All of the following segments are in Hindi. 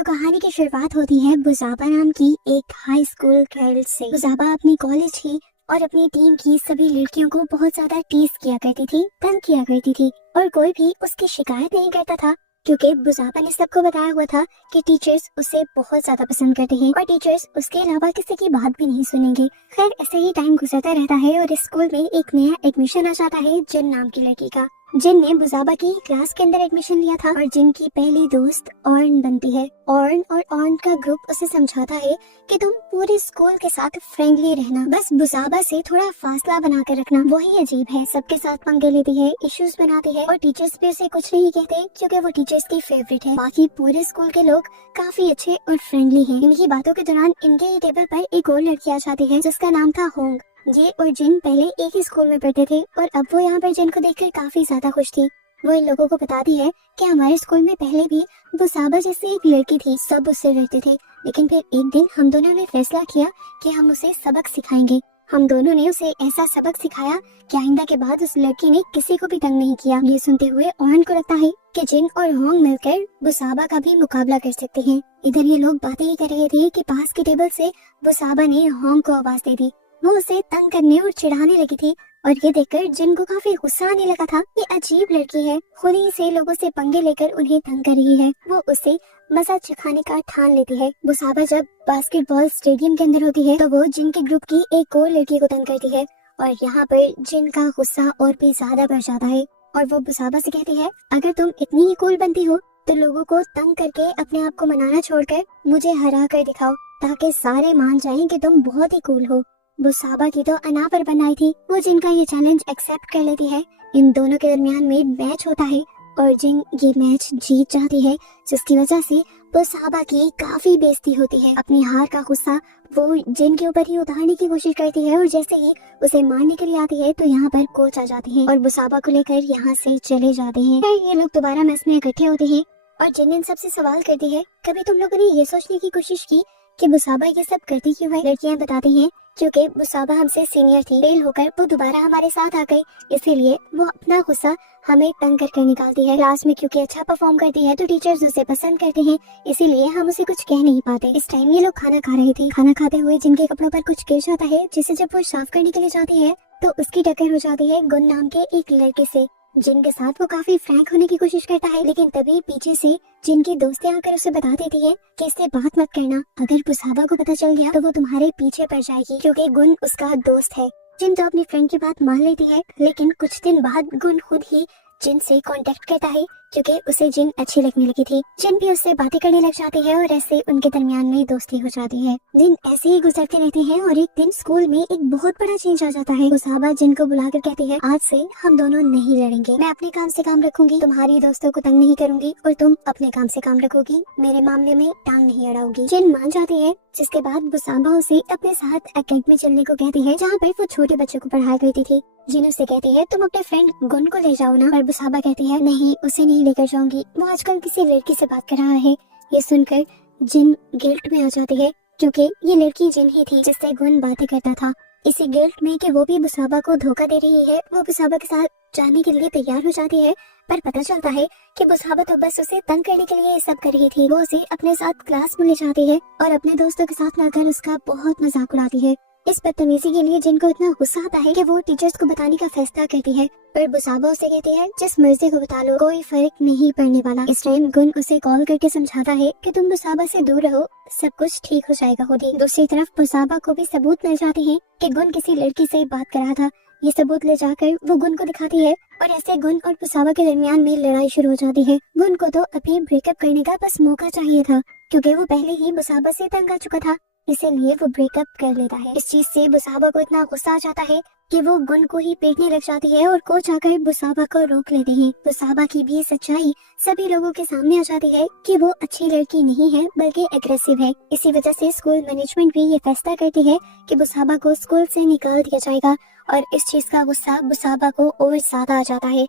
तो कहानी की शुरुआत होती है बुज़ाबा नाम की एक हाई स्कूल गर्ल से। बुज़ाबा अपनी कॉलेज की और अपनी टीम की सभी लड़कियों को बहुत ज्यादा टीज किया करती थी, तंग किया करती थी और कोई भी उसकी शिकायत नहीं करता था, क्योंकि बुज़ाबा ने सबको बताया हुआ था कि टीचर्स उसे बहुत ज्यादा पसंद करते हैं और टीचर्स उसके अलावा किसी की बात भी नहीं सुनेंगे। खैर ऐसे ही टाइम गुजरता रहता है और इस स्कूल में एक नया एडमिशन आ जाता है जिन नाम की लड़की का, जिन ने बुज़ाबा की क्लास के अंदर एडमिशन लिया था और जिन की पहली दोस्त ऑर्न बनती है। ऑर्न और ऑर्न का ग्रुप उसे समझाता है कि तुम पूरे स्कूल के साथ फ्रेंडली रहना, बस बुज़ाबा से थोड़ा फासला बना कर रखना। वही अजीब है, सबके साथ पंगे लेती है, इश्यूज बनाती है और टीचर्स भी उसे कुछ नहीं कहते क्योंकि वो टीचर्स की फेवरेट है। बाकी पूरे स्कूल के लोग काफी अच्छे और फ्रेंडली हैं। इनकी बातों के दौरान इनके ही टेबल पर एक और लड़की आ जाती है जिसका नाम था होंग। ये और जिन पहले एक ही स्कूल में पढ़ते थे और अब वो यहाँ पर जिन को देखकर काफी ज्यादा खुश थी। वो इन लोगों को बताती है कि हमारे स्कूल में पहले भी बुज़ाबा जैसी एक लड़की थी, सब उससे डरते थे, लेकिन फिर एक दिन हम दोनों ने फैसला किया कि हम उसे सबक सिखाएंगे। हम दोनों ने उसे ऐसा सबक सिखाया कि आइंदा के बाद उस लड़की ने किसी को भी तंग नहीं किया। ये सुनते हुए ऑन को लगता है कि जिन और होंग मिलकर बुज़ाबा का भी मुकाबला कर सकते हैं। इधर ये लोग बातें ही कर रहे थे कि पास के टेबल से बुज़ाबा ने होंग को आवाज दे दी। वो उसे तंग करने और चिढ़ाने लगी थी और ये देखकर जिन को काफी गुस्सा आने लगा था। ये अजीब लड़की है, खुद ही से लोगों से पंगे लेकर उन्हें तंग कर रही है। वो उसे मजा चखाने का ठान लेती है। बुज़ाबा जब बास्केटबॉल स्टेडियम के अंदर होती है तो वो जिन के ग्रुप की एक और लड़की को तंग करती है और यहाँ पर जिन का गुस्सा और भी ज्यादा बढ़ जाता है और वो बुज़ाबा से कहती है, अगर तुम इतनी ही कूल बनती हो तो लोगों को तंग करके अपने आप को मनाना छोड़कर मुझे हरा कर दिखाओ, ताकि सारे मान जाएं कि तुम बहुत ही कूल हो। बुज़ाबा की तो अनापर बनाई थी, वो जिनका ये चैलेंज एक्सेप्ट कर लेती है। इन दोनों के दरमियान में मैच होता है और जिन ये मैच जीत जाती है, जिसकी वजह से बुज़ाबा की काफी बेइज्जती होती है। अपनी हार का गुस्सा वो जिन के ऊपर ही उतारने की कोशिश करती है और जैसे ही उसे मारने के लिए आती है तो यहाँ पर कोच आ जाते हैं और बुज़ाबा को लेकर यहाँ से चले जाते हैं। ये लोग दोबारा मैच में इकट्ठे होते हैं और जिन इन सबसे सवाल करती है, कभी तुम लोगों ने ये सोचने की कोशिश की कि बुज़ाबा ये सब करती क्यों है? लड़कियां बताती हैं क्योंकि बुज़ाबा हमसे सीनियर थी, फेल होकर वो दोबारा हमारे साथ आ गई, इसीलिए वो अपना गुस्सा हमें तंग कर निकालती है। क्लास में क्योंकि अच्छा परफॉर्म करती है तो टीचर्स उसे पसंद करते हैं, इसीलिए हम उसे कुछ कह नहीं पाते। इस टाइम ये लोग खाना खा रहे थे। खाना खाते हुए जिनके कपड़ों पर कुछ गिर जाता है, जिसे जब वो साफ करने के लिए जाती है तो उसकी टक्कर हो जाती है गुन नाम के एक लड़के से, जिनके साथ वो काफी फ्रैंक होने की कोशिश करता है, लेकिन तभी पीछे से जिनकी दोस्तें आकर उसे बता देती है कि इससे बात मत करना, अगर बुज़ाबा को पता चल गया तो वो तुम्हारे पीछे पड़ जाएगी, क्योंकि गुन उसका दोस्त है। जिन तो अपनी फ्रेंड की बात मान लेती है, लेकिन कुछ दिन बाद गुन खुद ही जिन से कांटेक्ट करता है क्योंकि उसे जिन अच्छी लगने लगी थी। जिन भी उससे बातें करने लग जाती है और ऐसे उनके दरमियान में दोस्ती हो जाती है। दिन ऐसे ही गुजरते रहते हैं और एक दिन स्कूल में एक बहुत बड़ा चेंज आ जाता है। बुज़ाबा जिन को बुलाकर कहती है, आज से हम दोनों नहीं लड़ेंगे, मैं अपने काम से काम रखूंगी, तुम्हारी दोस्तों को तंग नहीं करूंगी और तुम अपने काम से काम रखोगी, मेरे मामले में टांग नहीं अड़ाओगी। जिन मान जाती है, जिसके बाद बुज़ाबा उसे अपने साथ एकेडमी चलने को कहती है जहाँ पर वो छोटे बच्चों को पढ़ाया करती थी। जिन उससे कहती है, तुम अपने फ्रेंड गुन को ले जाओ ना, और बुज़ाबा कहती है, नहीं उसे नहीं लेकर जाऊंगी, वो आजकल किसी लड़की से बात कर रहा है। ये सुनकर जिन गिल्ट में आ जाती है क्योंकि ये लड़की जिन ही थी जिससे गुन बातें करता था। इसी गिल्ट में कि वो भी बुज़ाबा को धोखा दे रही है, वो बुज़ाबा के साथ जाने के लिए तैयार हो जाती है, पर पता चलता है कि बुज़ाबा तो बस उसे तंग करने के लिए ये सब कर रही थी। वो उसे अपने साथ क्लास में ले जाती है और अपने दोस्तों के साथ मिलकर उसका बहुत मजाक उड़ाती है। इस बदतमीजी के लिए जिनको इतना गुस्सा आता है कि वो टीचर्स को बताने का फैसला करती है, पर बुज़ाबा उसे कहती है, जिस मर्जी को बता लो, कोई फर्क नहीं पड़ने वाला। इस टाइम गुन उसे कॉल करके समझाता है कि तुम बुज़ाबा से दूर रहो, सब कुछ ठीक हो जाएगा खुद ही। दूसरी तरफ बुज़ाबा को भी सबूत मिल जाते हैं कि गुन किसी लड़की से बात कर रहा था। ये सबूत ले जाकर वो गुन को दिखाती है और ऐसे गुन और बुज़ाबा के दरमियान में लड़ाई शुरू हो जाती है। गुन को तो अभी ब्रेकअप करने का बस मौका चाहिए था, क्योंकि वो पहले ही बुज़ाबा से तंग आ चुका था, इसीलिए वो ब्रेकअप कर लेता है। इस चीज से बुज़ाबा को इतना गुस्सा आ जाता है कि वो गुन को ही पीटने लग जाती है और कोच आकर बुज़ाबा को रोक लेते हैं। बुज़ाबा की भी सच्चाई सभी लोगों के सामने आ जाती है कि वो अच्छी लड़की नहीं है बल्कि एग्रेसिव है। इसी वजह से स्कूल मैनेजमेंट भी ये फैसला करती है कि बुज़ाबा को स्कूल से निकाल दिया जाएगा और इस चीज का गुस्सा बुज़ाबा को और ज्यादा आ जाता है।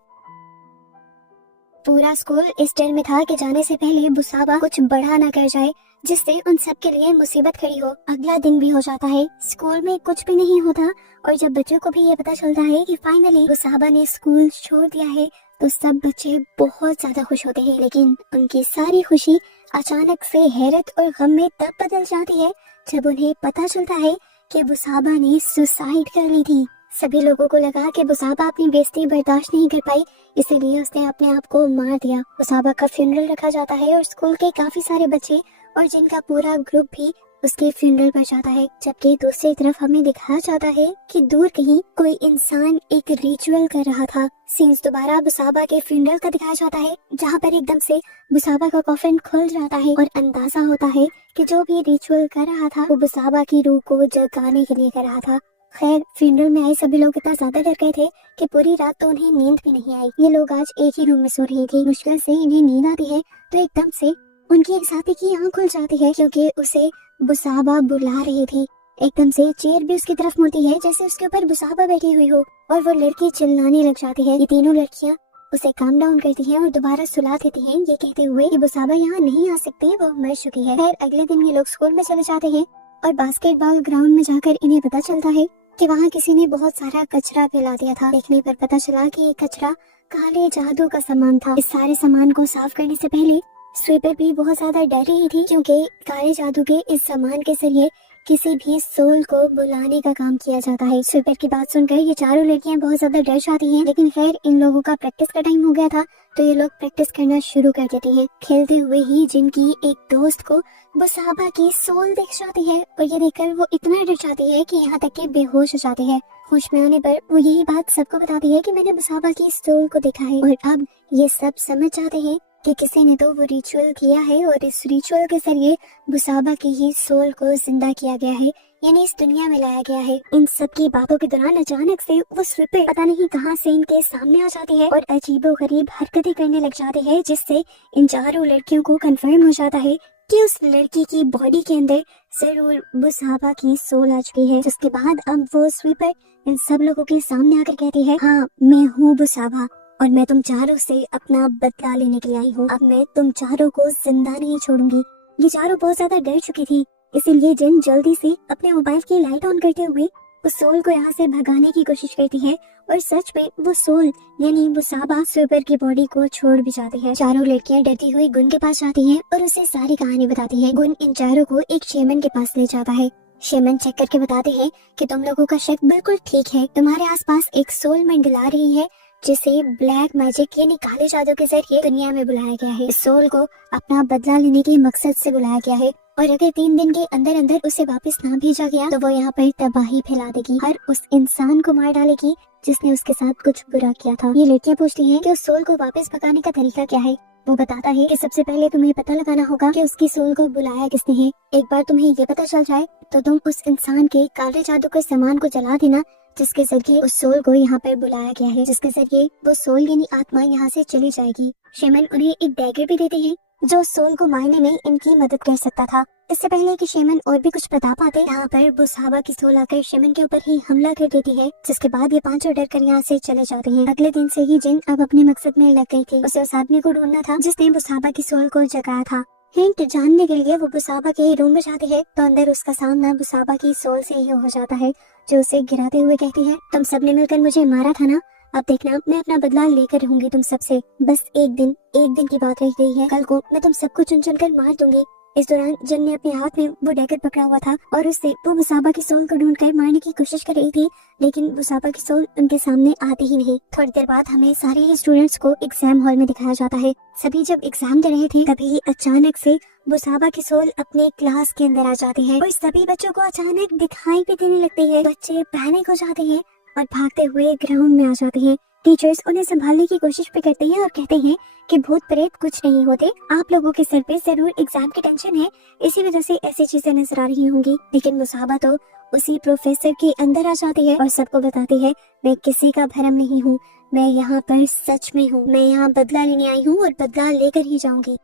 पूरा स्कूल इस डर में था कि जाने से पहले बुज़ाबा कुछ बड़ा न कर जाए जिससे उन सब के लिए मुसीबत खड़ी हो। अगला दिन भी हो जाता है, स्कूल में कुछ भी नहीं होता और जब बच्चों को भी ये पता चलता है कि फाइनली बुज़ाबा ने स्कूल छोड़ दिया है तो सब बच्चे बहुत ज्यादा खुश होते हैं, लेकिन उनकी सारी खुशी अचानक से हैरत और गम में तब बदल जाती है जब उन्हें पता चलता है कि बुसाबा ने सुसाइड कर ली थी। सभी लोगों को लगा कि बुसाबा अपनी बेइज्जती बर्दाश्त नहीं कर पाई, इसीलिए उसने अपने आप को मार दिया। बुसाबा का फ्यूनरल रखा जाता है और स्कूल के काफी सारे बच्चे और जिनका पूरा ग्रुप भी उसके फ्यूनरल पर जाता है, जबकि दूसरी तरफ हमें दिखाया जाता है कि दूर कहीं कोई इंसान एक रिचुअल कर रहा था। सीन्स दोबारा बुसाबा के फ्यूनरल का दिखाया जाता है, जहाँ पर एकदम से बुसाबा का कॉफिन खुल जाता है और अंदाजा होता है कि जो भी रिचुअल कर रहा था वो बुसाबा की रूह को जगाने के लिए कर रहा था। खैर, फ्यूनरल में आए सभी लोग इतना ज्यादा डर गए थे कि पूरी रात तो उन्हें नींद भी नहीं आई। ये लोग आज एक ही रूम में सो रही थी। मुश्किल से इन्हें नींद आती है तो एकदम से उनकी एक साथी की आंख खुल जाती है, क्योंकि उसे बुसाबा बुला रही थी। एकदम से चेयर भी उसकी तरफ मुड़ती है जैसे उसके ऊपर बुसाबा बैठी हुई हो, और वो लड़की चिल्लाने लग जाती है। ये तीनों लड़कियां उसे काम डाउन करती हैं और दोबारा सुला देती हैं, ये कहते हुए कि बुसाबा यहाँ नहीं आ सकती, वो मर चुकी है। खैर, अगले दिन ये लोग स्कूल में चले जाते हैं और बास्केटबॉल ग्राउंड में जाकर इन्हें पता चलता है कि वहाँ किसी ने बहुत सारा कचरा फैला दिया था। देखने पर पता चला कि ये कचरा काले जादू का सामान था। इस सारे सामान को साफ करने से पहले स्वीपर भी बहुत ज्यादा डर रही थी, क्योंकि काले जादू के इस सामान के जरिए किसी भी सोल को बुलाने का काम किया जाता है। स्वीपर की बात सुनकर ये चारों लड़कियां बहुत ज्यादा डर जाती हैं, लेकिन खैर इन लोगों का प्रैक्टिस का टाइम हो गया था तो ये लोग प्रैक्टिस करना शुरू कर देती हैं। खेलते हुए ही जिनकी एक दोस्त को बुसाबा की सोल दिख जाती है और ये देखकर वो इतना डर जाती है कि यहाँ तक कि बेहोश हो जाती है। होश में आने पर वो यही बात सबको बताती है कि मैंने बुसाबा की सोल को देखा है, और अब ये सब समझ जाते हैं कि किसी ने तो वो रिचुअल किया है और इस रिचुअल के जरिए बुसाबा की ही सोल को जिंदा किया गया है, यानी इस दुनिया में लाया गया है। इन सब की बातों के दौरान अचानक से वो स्वीपर पता नहीं कहां से इनके सामने आ जाती है और अजीबोगरीब हरकतें करने लग जाती है, जिससे इन चारों लड़कियों को कंफर्म हो जाता है कि उस लड़की की बॉडी के अंदर जरूर बुसाबा की सोल आ चुकी है। जिसके बाद अब वो स्वीपर इन सब लोगों के सामने आकर कहती है, हाँ मैं हूँ बुसाबा और मैं तुम चारों से अपना बदला लेने के लिए आई हूँ। अब मैं तुम चारों को जिंदा नहीं छोड़ूंगी। ये चारों बहुत ज्यादा डर चुकी थी, इसीलिए जिन जल्दी से अपने मोबाइल की लाइट ऑन करते हुए उस सोल को यहाँ से भगाने की कोशिश करती है, और सच में वो सोल यानी बुसाबा स्वीपर की बॉडी को छोड़ भी जाती है। चारों लड़कियां डरती हुई गुन के पास जाती हैं और उसे सारी कहानी बताती है। गुन इन चारों को एक शेमन के पास ले जाता है। शेमन चेक करके बताते हैं कि तुम लोगों का शक बिल्कुल ठीक है, तुम्हारे आसपास एक सोल मंडला रही है जिसे ब्लैक मैजिक यानी काले जादू के जरिए दुनिया में बुलाया गया है। इस सोल को अपना बदला लेने के मकसद से बुलाया गया है, और अगर 3 दिन के अंदर अंदर उसे वापस ना भेजा गया तो वो यहाँ पर तबाही फैला देगी, हर उस इंसान को मार डालेगी जिसने उसके साथ कुछ बुरा किया था। ये लड़कियां पूछती हैं कि उस सोल को वापस भगाने का तरीका क्या है। वो बताता है कि सबसे पहले तुम्हें पता लगाना होगा कि उसकी सोल को बुलाया किसने है। एक बार तुम्हें ये पता चल जाए तो तुम उस इंसान के काले जादू के सामान को जला देना जिसके जरिए उस सोल को यहाँ पर बुलाया गया है, जिसके जरिए वो सोल यानी आत्मा यहाँ से चली जाएगी। शेमन उन्हें एक डैगर भी देते हैं जो सोल को मारने में इनकी मदद कर सकता था। इससे पहले कि शेमन और भी कुछ बता पाते, यहाँ पर बुसाबा की सोल आकर शेमन के ऊपर ही हमला कर देती है, जिसके बाद ये पांचों डर कर यहाँ से चले जाते हैं। अगले दिन से ही जिन अब अपने मकसद में लग गई थी। उसे उस आदमी को ढूंढना था जिसने बुसाबा की सोल को जगाया था। हिंट जानने के लिए वो बुसाबा के रूम में जाती है तो अंदर उसका सामना बुसाबा की सोल से ही हो जाता है, जो उसे गिराते हुए कहती है, तुम सबने मिलकर मुझे मारा था ना, अब देखना मैं अपना बदला लेकर रहूंगी तुम सबसे। बस एक दिन की बात रह गई है, कल को मैं तुम सबको चुन चुन कर मार दूंगी। इस दौरान जिन ने अपने हाथ में वो डैगर पकड़ा हुआ था और उससे वो बुसाबा की सोल को ढूंढकर मारने की कोशिश कर रही थी, लेकिन बुसाबा की सोल उनके सामने आती ही नहीं। थोड़ी देर बाद हमें सारे ही स्टूडेंट्स को एग्जाम हॉल में दिखाया जाता है। सभी जब एग्जाम दे रहे थे तभी अचानक से बुसाबा की सोल अपने क्लास के अंदर आ जाती है और सभी बच्चों को अचानक दिखाई भी देने लगती है। बच्चे पैनिक हो जाते हैं और भागते हुए ग्राउंड में आ जाते हैं। टीचर्स उन्हें संभालने की कोशिश भी करते हैं और कहते हैं कि भूत प्रेत कुछ नहीं होते, आप लोगों के सर पे जरूर एग्जाम की टेंशन है, इसी वजह से ऐसी चीजें नजर आ रही होंगी। लेकिन बुसाबा तो उसी प्रोफेसर के अंदर आ जाती है और सबको बताती है, मैं किसी का भरम नहीं हूँ, मैं यहाँ पर सच में हूँ, मैं यहाँ बदला लेने आई हूँ और बदला लेकर ही जाऊंगी।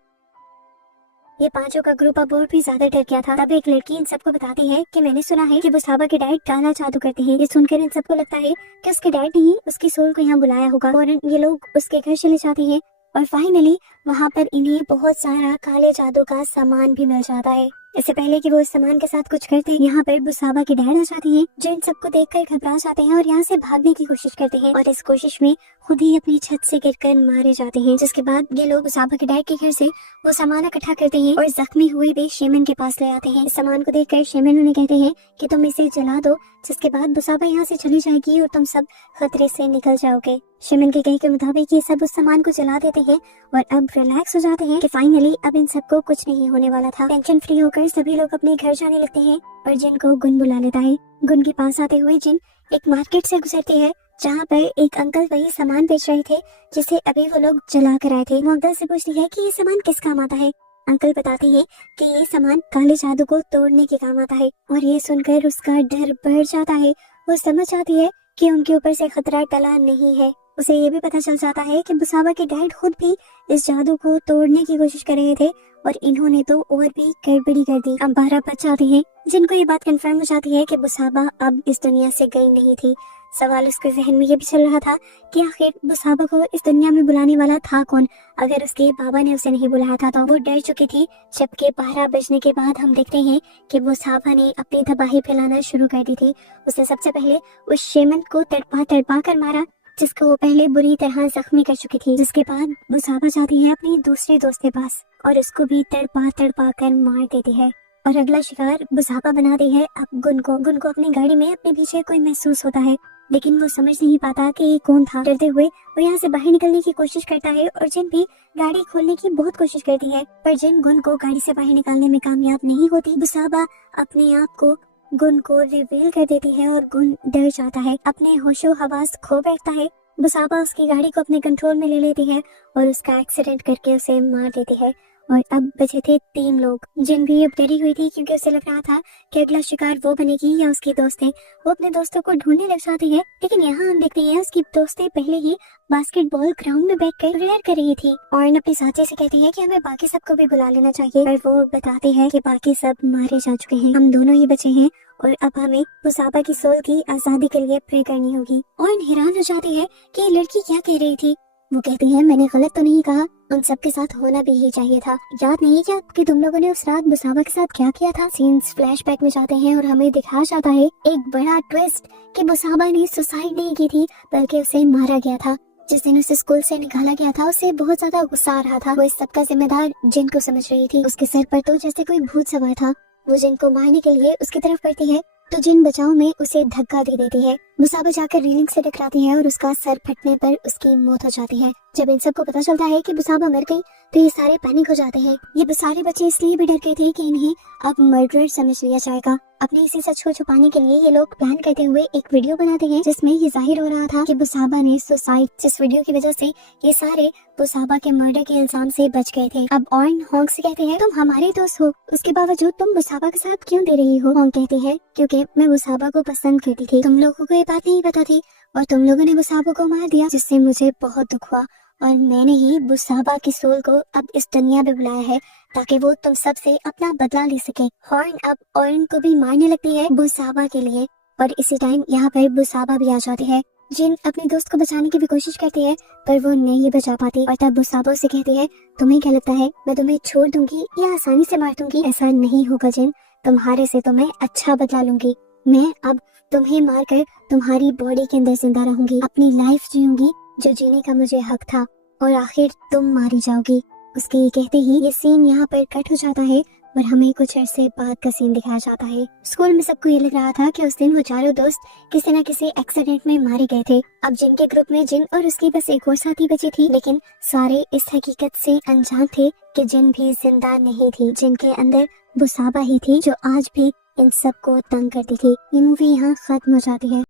ये पांचों का ग्रुप अब और भी ज्यादा डर गया था। तब एक लड़की इन सबको बताती है कि मैंने सुना है कि बुसाबा के डैड काला जादू करते हैं। ये सुनकर इन सबको लगता है कि उसके डैड ने ही उसकी सोल को यहाँ बुलाया होगा और ये लोग उसके घर चले जाते हैं और फाइनली वहाँ पर इन्हें बहुत सारा काले जादू का सामान भी मिल जाता है। इससे पहले कि वो इस सामान के साथ कुछ करते हैं, यहाँ पर बुसाबा के डैड आ जाते हैं जो इन सबको देखकर घबरा जाते हैं और यहाँ से भागने की कोशिश करते हैं और इस कोशिश में खुद ही अपनी छत से गिरकर मारे जाते हैं। जिसके बाद ये लोग बुसाबा के डैड के घर से वो सामान इकट्ठा करते हैं और जख्मी हुए भी शेमन के पास ले आते हैं। इस सामान को देखकर शेमन उन्हें कहते हैं कि तुम इसे जला दो, जिसके बाद बुसाबा यहाँ से चली जाएगी और तुम सब खतरे से निकल जाओगे। शेमन के कहे के मुताबिक ये सब उस सामान को जला देते हैं और अब रिलैक्स हो जाते हैं कि फाइनली अब इन सबको कुछ नहीं होने वाला था। टेंशन फ्री होकर सभी लोग अपने घर जाने लगते हैं और जिन को गुन बुला लेता है। गुन के पास आते हुए जिन एक मार्केट से गुजरती है जहाँ पर एक अंकल वही सामान बेच रहे थे जिसे अभी वो लोग जला कर आए थे। वो अंकल से पूछती है कि ये सामान किस काम आता है। अंकल बताते हैं कि ये सामान काले जादू को तोड़ने के काम आता है और ये सुनकर उसका डर बढ़ जाता है। वो समझ आती है कि उनके ऊपर से खतरा टला नहीं है। उसे ये भी पता चल जाता है कि बुसाबा के डैड खुद भी इस जादू को तोड़ने की कोशिश कर रहे थे और इन्होंने तो और भी गड़बड़ी कर दी। अब 12 बज जाते हैं जिनको ये बात कंफर्म हो जाती है कि बुसाबा अब इस दुनिया से गई नहीं थी। सवाल उसके जहन में ये भी चल रहा था कि आखिर बुसाबा को इस दुनिया में बुलाने वाला था कौन। अगर उसके बाबा ने उसे नहीं बुलाया था तो वो डर चुकी थी। जबकि 12 बजने के बाद हम देखते हैं कि बुसाबा ने अपनी तबाही फैलाना शुरू कर दी थी। उसने सबसे पहले उस शेमन को तड़पा कर मारा जिसको वो पहले बुरी तरह जख्मी कर चुकी थी। जिसके बाद बुसाबा जाती है अपनी दूसरे दोस्त के पास और उसको भी तड़पा कर मार देती है। और अगला शिकार बुसाबा बनाती है अब गुन को अपनी गाड़ी में अपने पीछे कोई महसूस होता है, लेकिन वो समझ नहीं पाता कि ये कौन था। डरते हुए वो यहाँ से बाहर निकलने की कोशिश करता है और जिन भी गाड़ी खोलने की बहुत कोशिश करती है, पर जिन गुन को गाड़ी से बाहर निकालने में कामयाब नहीं होती। बुसाबा अपने आप को गुन को रिवील कर देती है और गुन डर जाता है, अपने होशो हवास खो बैठता है। बुसाबा उसकी गाड़ी को अपने कंट्रोल में ले लेती है और उसका एक्सीडेंट करके उसे मार देती है। और अब बचे थे 3 लोग। जिन भी अब डरी हुई थी क्योंकि उसे लग रहा था कि अगला शिकार वो बनेगी या उसकी दोस्तें। वो अपने दोस्तों को ढूंढने लग जाती है, लेकिन यहाँ हम देखते हैं उसकी दोस्तें पहले ही बास्केटबॉल ग्राउंड में बैठकर प्रेयर कर रही थी। और अपनी साथी से कहती है कि हमें बाकी सबको भी बुला लेना चाहिए, पर वो बताते हैं कि बाकी सब मारे जा चुके हैं, हम दोनों ही बचे हैं और अब हमें बुसाबा की सोल की आजादी के लिए प्रे करनी होगी। और हैरान हो जाती है कि ये लड़की क्या कह रही थी। वो कहती है मैंने गलत तो नहीं कहा, उन सबके साथ होना भी ही चाहिए था। याद नहीं क्या कि तुम लोगों ने उस रात बुसाबा के साथ क्या किया था। सीन्स फ्लैशबैक में जाते हैं और हमें दिखाया जाता है एक बड़ा ट्विस्ट कि बुसाबा ने सुसाइड नहीं की थी बल्कि उसे मारा गया था। जिस दिन उसे स्कूल से निकाला गया था उसे बहुत ज्यादा गुस्सा आ रहा था। वो इस सबका जिम्मेदार जिन को समझ रही थी। उसके सर पर तो जैसे कोई भूत सवार था। वो जिन को मारने के लिए उसकी तरफ बढ़ती है तो जिन बचाव में उसे धक्का दे देती है। बुसाबा जाकर रेलिंग से टकराती है और उसका सर फटने पर उसकी मौत हो जाती है। जब इन सबको पता चलता है कि बुसाबा मर गई तो ये सारे पैनिक हो जाते हैं। ये सारे बच्चे इसलिए भी डर गए थे कि इन्हें अब मर्डरर समझ लिया जाएगा। अपने इसी सच को छुपाने के लिए ये लोग प्लान करते हुए एक वीडियो बनाते हैं जिसमें ये जाहिर हो रहा था कि बुसाबा ने सुसाइड, जिस वीडियो की वजह से ये सारे बुसाबा के मर्डर के इल्जाम से बच गए थे। अब ऑर्न हॉन्ग से कहते हैं तुम हमारे दोस्त हो, उसके बावजूद तुम बुसाबा के साथ क्यों दे रही हो। हॉन्ग कहते हैं क्योंकि मैं बुसाबा को पसंद करती थी, तुम लोगों को ये बात नहीं पता थी और तुम लोगों ने बुसाबा को मार दिया जिससे मुझे बहुत दुख हुआ और मैंने ही बुसाबा की सोल को अब इस दुनिया में बुलाया है ताकि वो तुम सब से अपना बदला ले सके। हॉर्न अब ऑर्न को भी मारने लगती है बुसाबा के लिए और इसी टाइम यहाँ पर बुसाबा भी आ जाती है। जिन अपने दोस्त को बचाने की भी कोशिश करती है पर वो नहीं बचा पाती और तब बुसाबा से कहती है तुम्हें क्या लगता है मैं तुम्हें छोड़ दूंगी या आसानी से मार दूंगी। ऐसा नहीं होगा जिन, तुम्हारे से तो मैं अच्छा बदला लूंगी। मैं अब तुम्हें मारकर तुम्हारी बॉडी के अंदर जिंदा रहूंगी, अपनी लाइफ जीऊंगी जो जीने का मुझे हक था और आखिर तुम मारी जाओगी। उसके ये कहते ही ये सीन यहाँ पर कट हो जाता है और हमें कुछ अरसे बाद का सीन दिखाया जाता है। स्कूल में सबको ये लग रहा था कि उस दिन वो चारों दोस्त किसी न किसी एक्सीडेंट में मारे गए थे। अब जिन के ग्रुप में जिन और उसकी बस एक और साथी बची थी, लेकिन सारे इस हकीकत से अनजान थे कि जिन भी जिंदा नहीं थी। जिनके अंदर बुसाबा ही थी जो आज भी इन सबको तंग करती थी। ये मूवी यहाँ खत्म हो जाती है।